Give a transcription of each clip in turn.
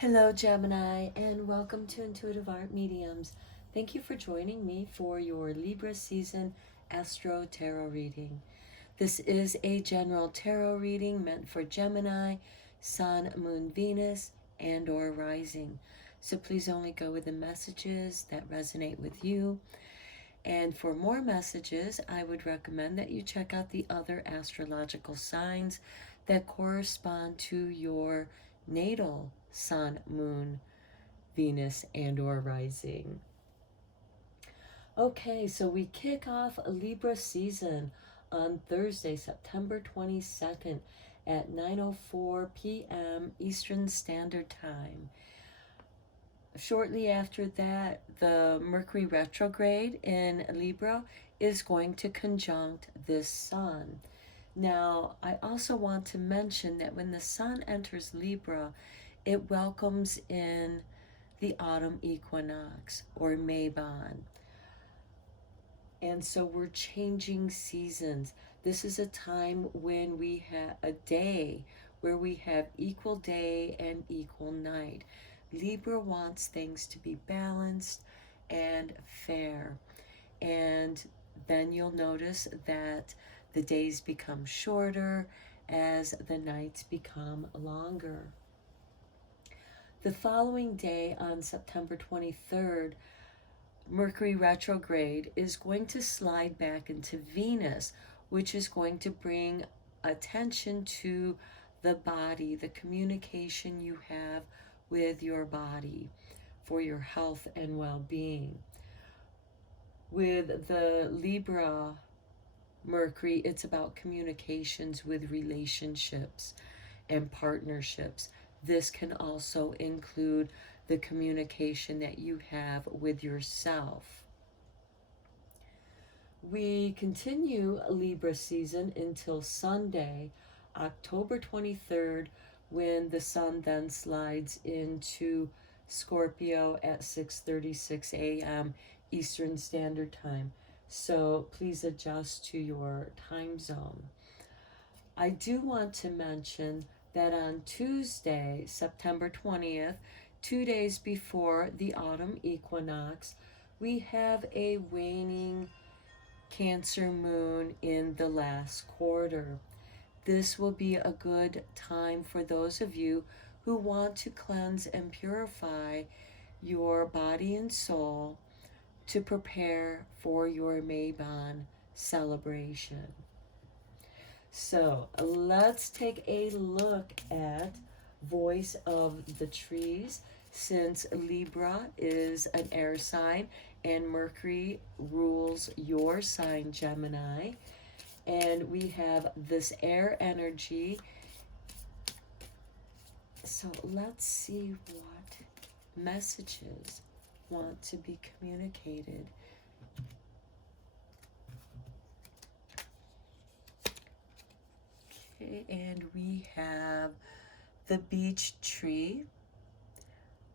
Hello, Gemini, and welcome to Intuitive Art Mediums. Thank you for joining me for your Libra season Astro-Tarot reading. This is a general tarot reading meant for Gemini, Sun, Moon, Venus, and or Rising. So please only go with the messages that resonate with you. And for more messages, I would recommend that you check out the other astrological signs that correspond to your natal Sun, Moon, Venus, and or Rising. Okay, so we kick off a Libra season on Thursday, September 22nd at 9:04 p.m. Eastern Standard Time. Shortly after that, the Mercury retrograde in Libra is going to conjunct this Sun. Now, I also want to mention that when the Sun enters Libra, it welcomes in the autumn equinox or Mabon. And so we're changing seasons. This is a time when we have a day where we have equal day and equal night. Libra wants things to be balanced and fair. And then you'll notice that the days become shorter as the nights become longer. The following day, on September 23rd, Mercury retrograde is going to slide back into Venus, which is going to bring attention to the body, the communication you have with your body for your health and well-being. With the Libra Mercury, it's about communications with relationships and partnerships. This can also include the communication that you have with yourself. We continue Libra season until Sunday, October 23rd, when the Sun then slides into Scorpio at 6:36 a.m. Eastern Standard Time. So please adjust to your time zone. I do want to mention that on Tuesday, September 20th, 2 days before the autumn equinox, we have a waning Cancer moon in the last quarter. This will be a good time for those of you who want to cleanse and purify your body and soul to prepare for your Mabon celebration. So let's take a look at Voice of the Trees. Since Libra is an air sign and Mercury rules your sign, Gemini, and we have this air energy. So let's see what messages want to be communicated. Okay, and we have the beech tree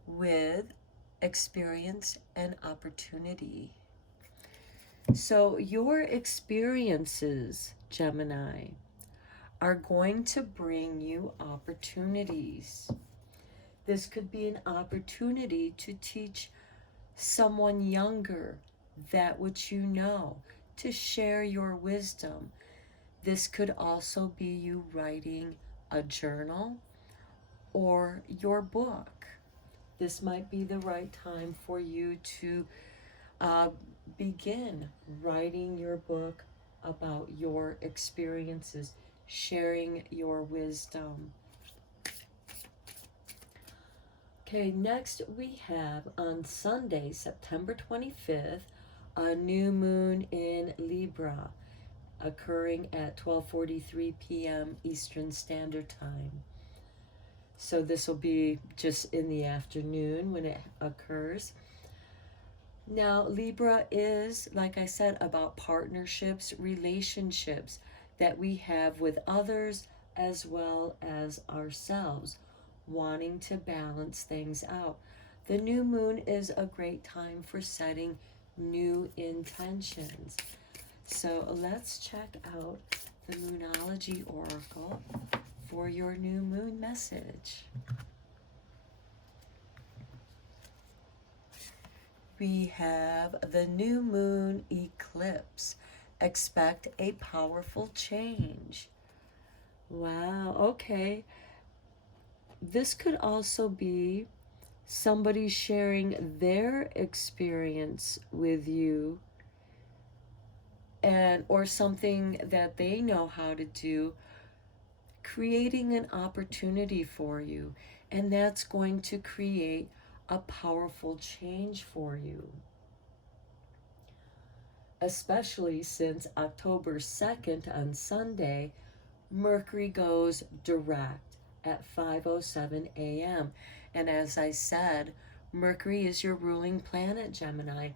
with experience and opportunity. So your experiences, Gemini, are going to bring you opportunities. This could be an opportunity to teach someone younger that which you know, to share your wisdom. This could also be you writing a journal or your book. This might be the right time for you to begin writing your book about your experiences, sharing your wisdom. Okay, next we have on Sunday, September 25th, a new moon in Libra occurring at 12:43 p.m. Eastern Standard Time. So this will be just in the afternoon when it occurs. Now, Libra is, like I said, about partnerships, relationships that we have with others as well as ourselves, wanting to balance things out. The new moon is a great time for setting new intentions. So let's check out the Moonology Oracle for your new moon message. we have the new moon eclipse. Expect a powerful change. Wow, okay. This could also be somebody sharing their experience with you, and or something that they know how to do, creating an opportunity for you, and that's going to create a powerful change for you, especially since October 2nd on Sunday, Mercury goes direct at 5:07 a.m. And as I said, Mercury is your ruling planet, Gemini,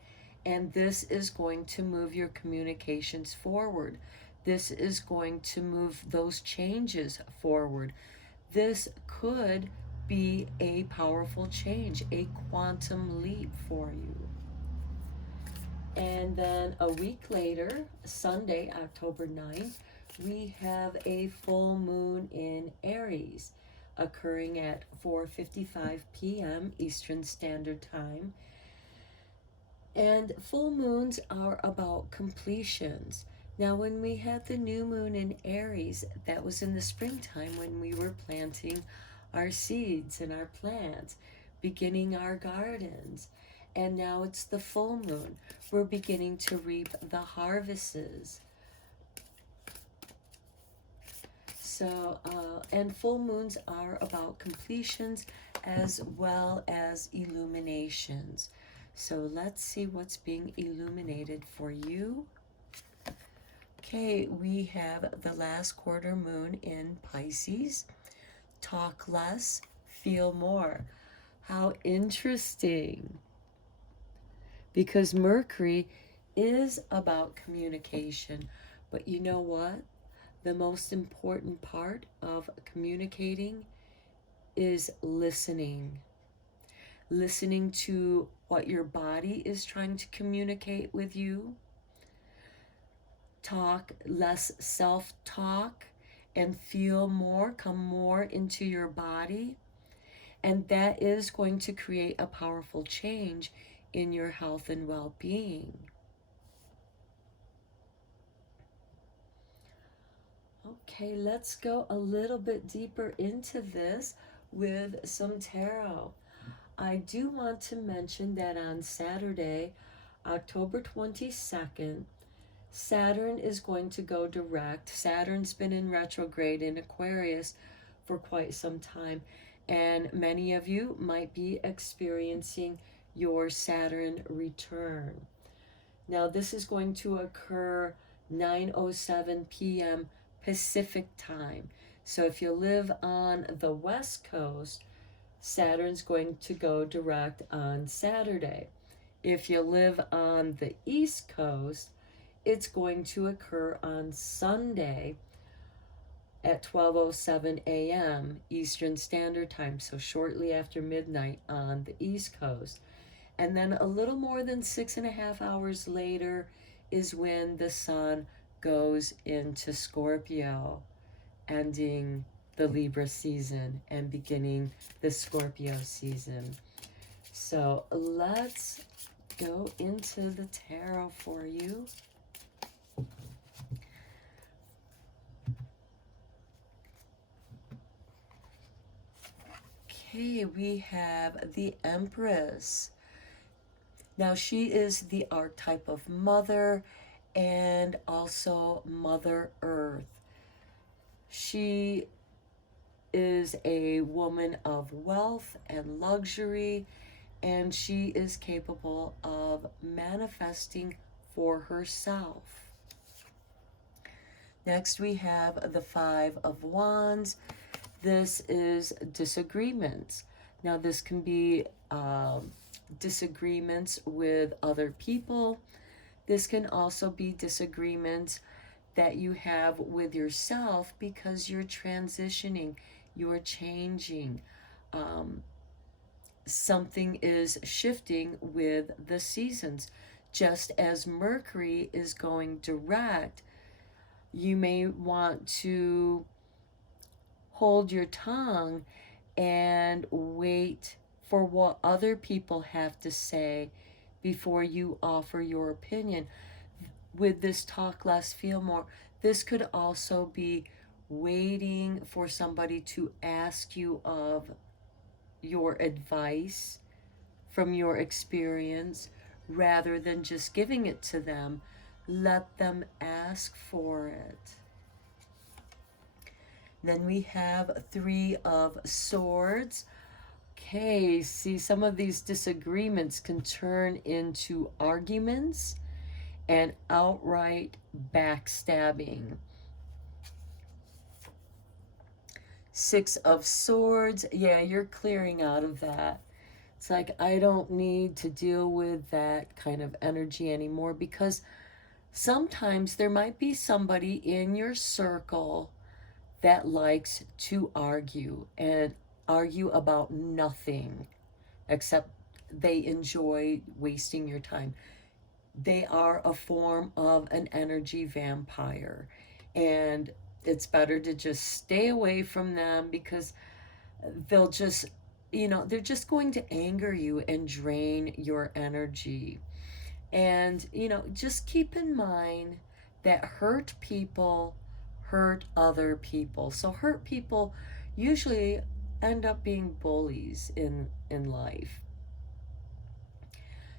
and this is going to move your communications forward. This is going to move those changes forward. This could be a powerful change, a quantum leap for you. And then a week later, Sunday, October 9th, we have a full moon in Aries occurring at 4:55 p.m. Eastern Standard Time. And full moons are about completions. Now, when we had the new moon in Aries, that was in the springtime when we were planting our seeds and our plants, beginning our gardens. And now it's the full moon. We're beginning to reap the harvests. So, and full moons are about completions as well as illuminations. So let's see what's being illuminated for you. Okay, we have the last quarter moon in Pisces. Talk less, feel more. How interesting. Because Mercury is about communication. But you know what? The most important part of communicating is listening. Listening to what your body is trying to communicate with you. Talk less self-talk and feel more, come more into your body. And that is going to create a powerful change in your health and well-being. Okay, let's go a little bit deeper into this with some tarot. I do want to mention that on Saturday, October 22nd, Saturn is going to go direct. Saturn's been in retrograde in Aquarius for quite some time, and many of you might be experiencing your Saturn return. Now, this is going to occur 9:07 p.m. Pacific time. So if you live on the West Coast, Saturn's going to go direct on Saturday. If you live on the East Coast, it's going to occur on Sunday at 12:07 a.m. Eastern Standard Time, so shortly after midnight on the East Coast. And then a little more than 6.5 hours later is when the sun goes into Scorpio, ending the Libra season and beginning the Scorpio season. So let's go into the tarot for you. Okay, we have the Empress. Now, she is the archetype of mother and also Mother Earth. She is a woman of wealth and luxury, and she is capable of manifesting for herself. Next, we have the Five of Wands. This is disagreements. Now, this can be disagreements with other people. This can also be disagreements that you have with yourself because you're transitioning, you're changing. Something is shifting with the seasons. Just as Mercury is going direct, you may want to hold your tongue and wait for what other people have to say before you offer your opinion. With this talk less, feel more, this could also be waiting for somebody to ask you of your advice from your experience rather than just giving it to them. Let them ask for it. Then we have Three of Swords. Okay, see, some of these disagreements can turn into arguments and outright backstabbing. Six of Swords, yeah, you're clearing out of that. It's like, I don't need to deal with that kind of energy anymore, because sometimes there might be somebody in your circle that likes to argue and argue about nothing except they enjoy wasting your time. They are a form of an energy vampire, and it's better to just stay away from them, because they'll just, they're just going to anger you and drain your energy. And, just keep in mind that hurt people hurt other people. So hurt people usually end up being bullies in life.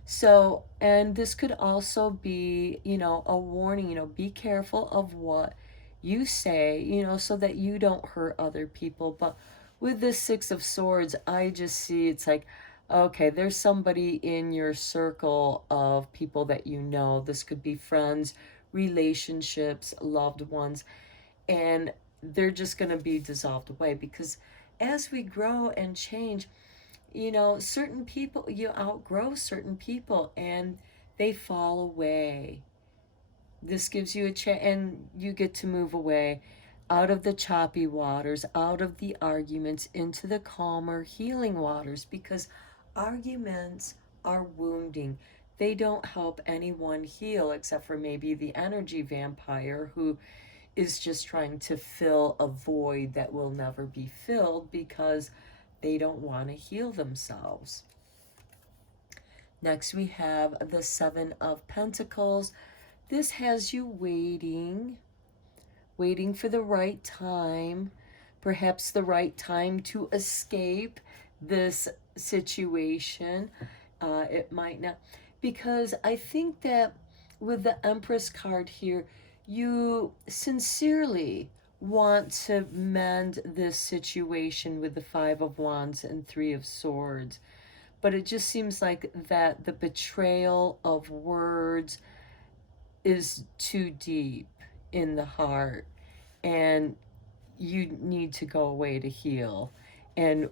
So, and this could also be, a warning, be careful of what you say, so that you don't hurt other people. But with this Six of Swords, I just see it's like, okay, there's somebody in your circle of people that you know. This could be friends, relationships, loved ones, and they're just going to be dissolved away, because as we grow and change, certain people, you outgrow certain people and they fall away. This gives you a chance, and you get to move away out of the choppy waters, out of the arguments, into the calmer, healing waters, because arguments are wounding. They don't help anyone heal except for maybe the energy vampire who is just trying to fill a void that will never be filled because they don't want to heal themselves. Next, we have the Seven of Pentacles. This has you waiting for the right time, perhaps the right time to escape this situation. It might not, because I think that with the Empress card here, you sincerely want to mend this situation with the Five of Wands and Three of Swords. But it just seems like that the betrayal of words is too deep in the heart, and you need to go away to heal. And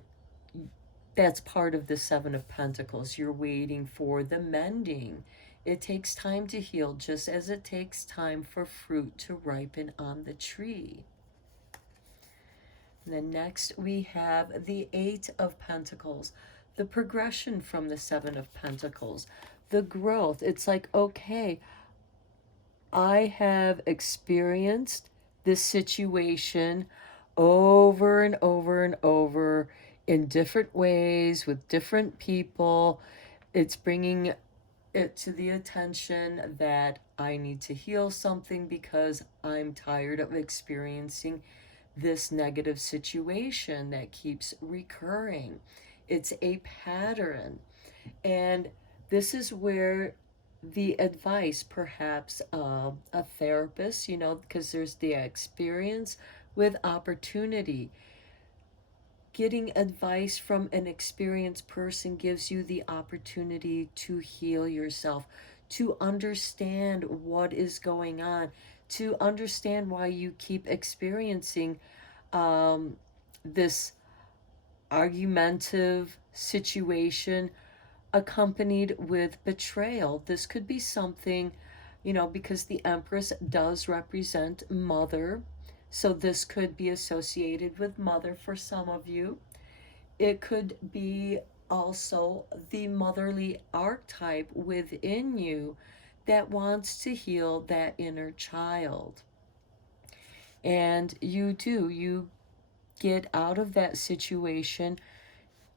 that's part of the Seven of Pentacles. You're waiting for the mending. It takes time to heal, just as it takes time for fruit to ripen on the tree. And then next we have the Eight of Pentacles, the progression from the Seven of Pentacles, the growth. It's like, okay, I have experienced this situation over and over and over in different ways with different people. It's bringing it to the attention that I need to heal something because I'm tired of experiencing this negative situation that keeps recurring. It's a pattern. And this is where the advice, perhaps a therapist, because there's the experience with opportunity. Getting advice from an experienced person gives you the opportunity to heal yourself, to understand what is going on, to understand why you keep experiencing this argumentative situation accompanied with betrayal. This could be something, because the Empress does represent mother. So this could be associated with mother for some of you. It could be also the motherly archetype within you that wants to heal that inner child. And you get out of that situation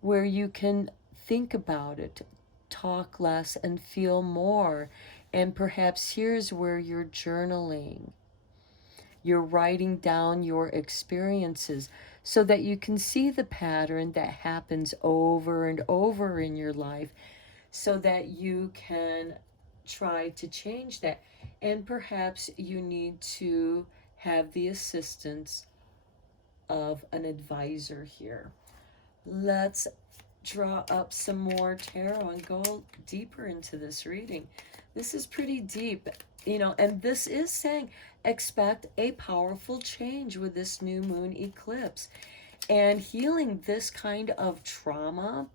where you can think about it, talk less and feel more. And perhaps here's where you're journaling. You're writing down your experiences so that you can see the pattern that happens over and over in your life, so that you can try to change that. And perhaps you need to have the assistance of an advisor here. Let's draw up some more tarot and go deeper into this reading. This is pretty deep, and this is saying expect a powerful change with this new moon eclipse. And healing this kind of trauma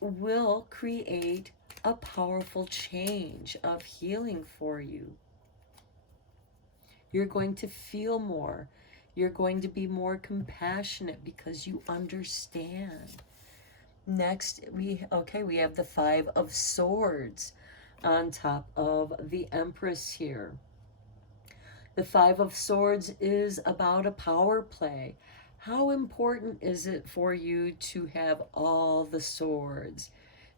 will create a powerful change of healing for you. You're going to feel more. You're going to be more compassionate because you understand. Next, we have the Five of Swords on top of the Empress here. The Five of Swords is about a power play. How important is it for you to have all the swords?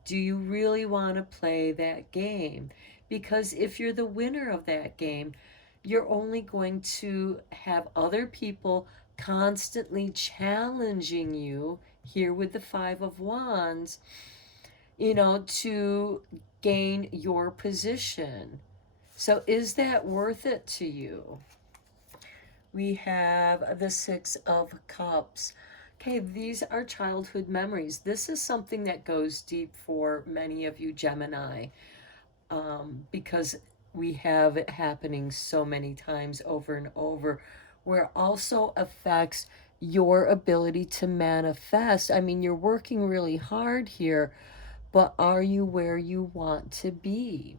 Do you really want to play that game? Because if you're the winner of that game, you're only going to have other people constantly challenging you here with the Five of Wands, to gain your position. So is that worth it to you? We have the Six of Cups. Okay, these are childhood memories. This is something that goes deep for many of you, Gemini, because we have it happening so many times over and over, where it also affects your ability to manifest. I mean, you're working really hard here, but are you where you want to be?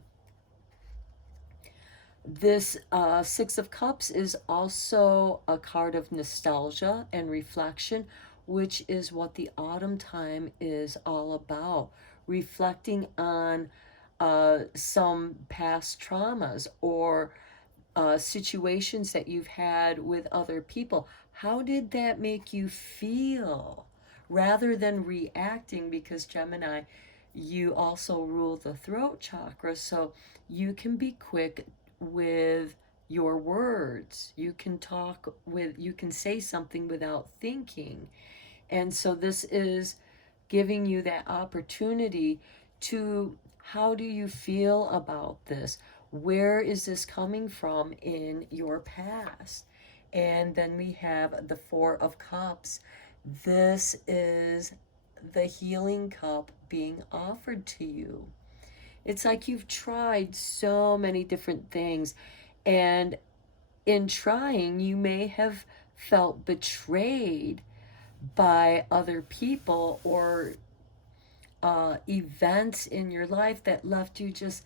This Six of Cups is also a card of nostalgia and reflection, which is what the autumn time is all about. Reflecting on some past traumas or situations that you've had with other people. How did that make you feel? Rather than reacting, because Gemini, you also rule the throat chakra, so you can be quick with your words. You can say something without thinking. And so this is giving you that opportunity to, how do you feel about this? Where is this coming from in your past? And then we have the Four of Cups. This is the healing cup being offered to you. It's like you've tried so many different things, and in trying, you may have felt betrayed by other people or events in your life that left you just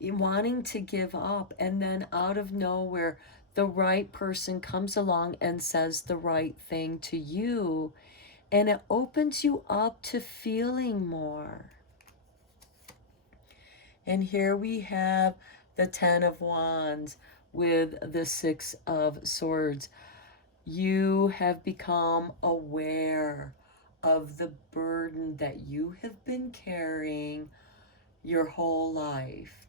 wanting to give up. And then out of nowhere, the right person comes along and says the right thing to you, and it opens you up to feeling more. And here we have the Ten of Wands with the Six of Swords. You have become aware of the burden that you have been carrying your whole life.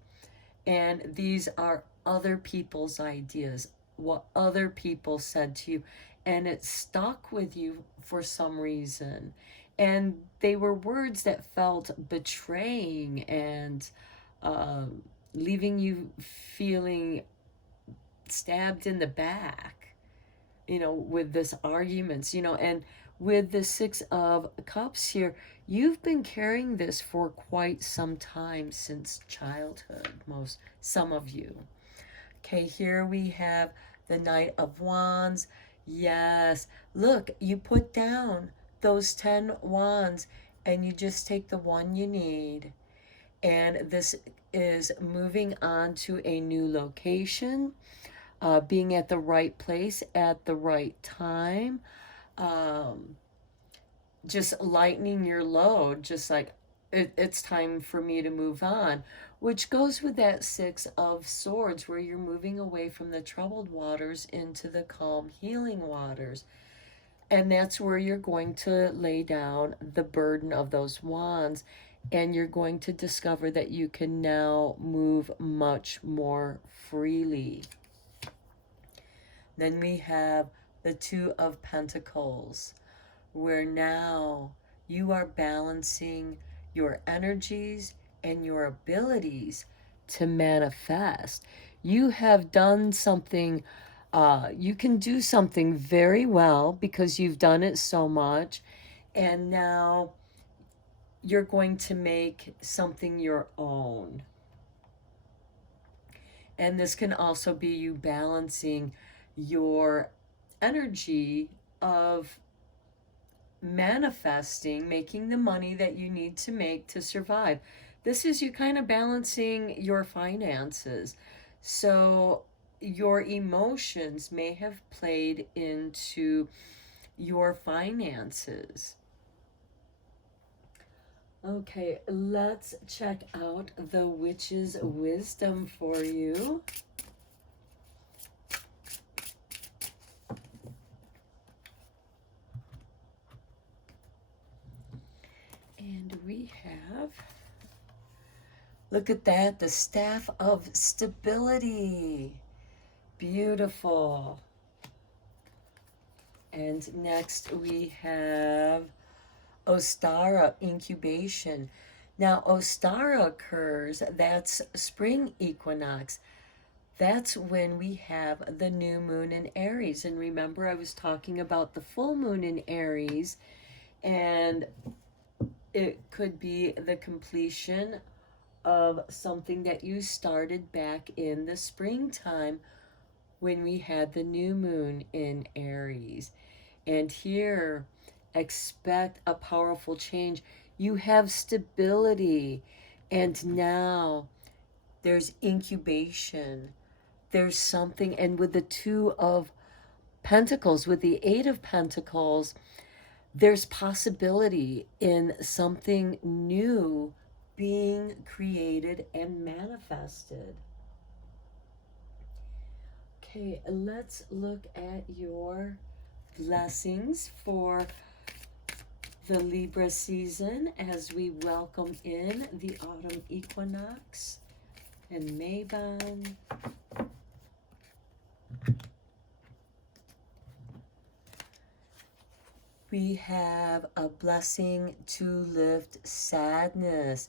And these are other people's ideas, what other people said to you, and it stuck with you for some reason. And they were words that felt betraying and leaving you feeling stabbed in the back, with this arguments, and with the Six of Cups here, you've been carrying this for quite some time, since childhood, some of you. Okay, here we have the Knight of Wands. Yes, look, you put down those 10 wands and you just take the one you need. And this is moving on to a new location, being at the right place at the right time, just lightening your load, just like it's time for me to move on, which goes with that Six of Swords, where you're moving away from the troubled waters into the calm, healing waters. And that's where you're going to lay down the burden of those wands, and you're going to discover that you can now move much more freely. Then we have the Two of Pentacles, where now you are balancing your energies and your abilities to manifest. You have done something, you can do something very well because you've done it so much, and now you're going to make something your own. And this can also be you balancing your energy of manifesting, making the money that you need to make to survive. This is you kind of balancing your finances. So your emotions may have played into your finances. Okay, let's check out the witch's wisdom for you. And we have, look at that, the staff of stability. Beautiful. And next we have Ostara, incubation. Now, Ostara occurs, that's spring equinox. That's when we have the new moon in Aries. And remember, I was talking about the full moon in Aries, and it could be the completion of something that you started back in the springtime when we had the new moon in Aries. And here, expect a powerful change. You have stability, and now there's incubation. There's something, and with the Two of Pentacles, with the Eight of Pentacles, there's possibility in something new being created and manifested. Okay, let's look at your blessings for the Libra season as we welcome in the autumn equinox and Maybon. We have a blessing to lift sadness.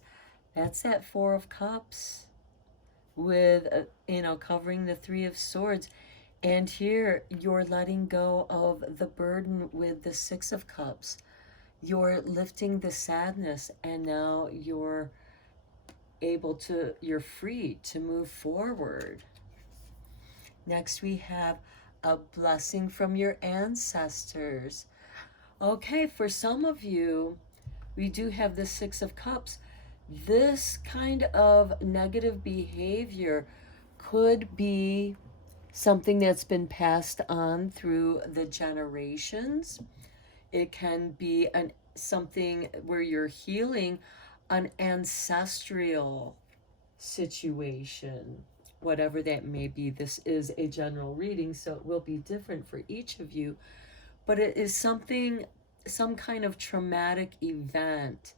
That's that Four of Cups with, covering the Three of Swords. And here you're letting go of the burden with the Six of Cups. You're lifting the sadness, and now you're free to move forward. Next, we have a blessing from your ancestors. Okay, for some of you, we do have the Six of Cups. This kind of negative behavior could be something that's been passed on through the generations. It can be something where you're healing an ancestral situation, whatever that may be. This is a general reading, so it will be different for each of you, but it is some kind of traumatic event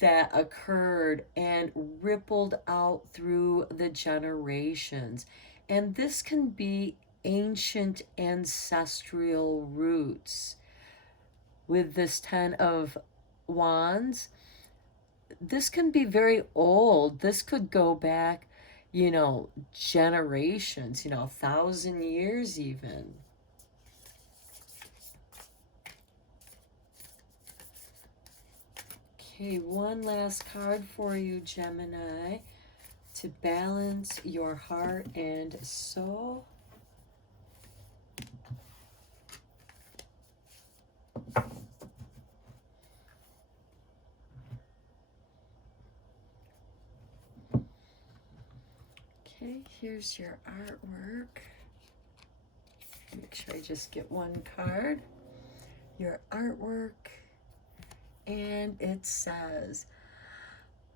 that occurred and rippled out through the generations. And this can be ancient ancestral roots. With this Ten of Wands, this can be very old. This could go back, generations, 1,000 years even. Okay, one last card for you, Gemini, to balance your heart and soul. Okay, here's your artwork. Make sure I just get one card. Your artwork. And it says,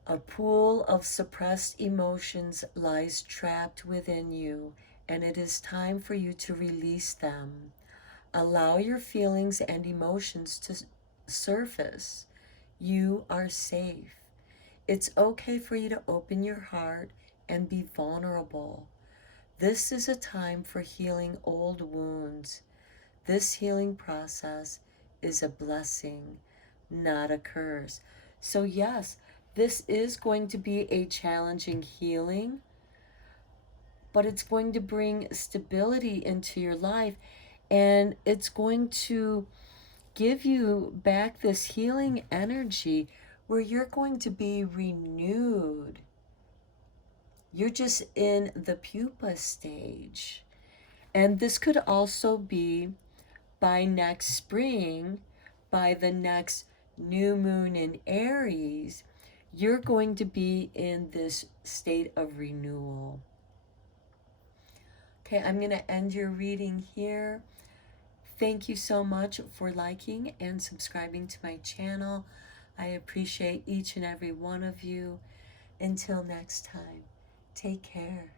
a pool of suppressed emotions lies trapped within you, and it is time for you to release them. Allow your feelings and emotions to surface. You are safe. It's okay for you to open your heart and be vulnerable. This is a time for healing old wounds. This healing process is a blessing, not a curse. So, yes, this is going to be a challenging healing, but it's going to bring stability into your life, and it's going to give you back this healing energy where you're going to be renewed. You're just in the pupa stage. And this could also be by next spring, by the next new moon in Aries, you're going to be in this state of renewal. Okay, I'm going to end your reading here. Thank you so much for liking and subscribing to my channel. I appreciate each and every one of you. Until next time, take care.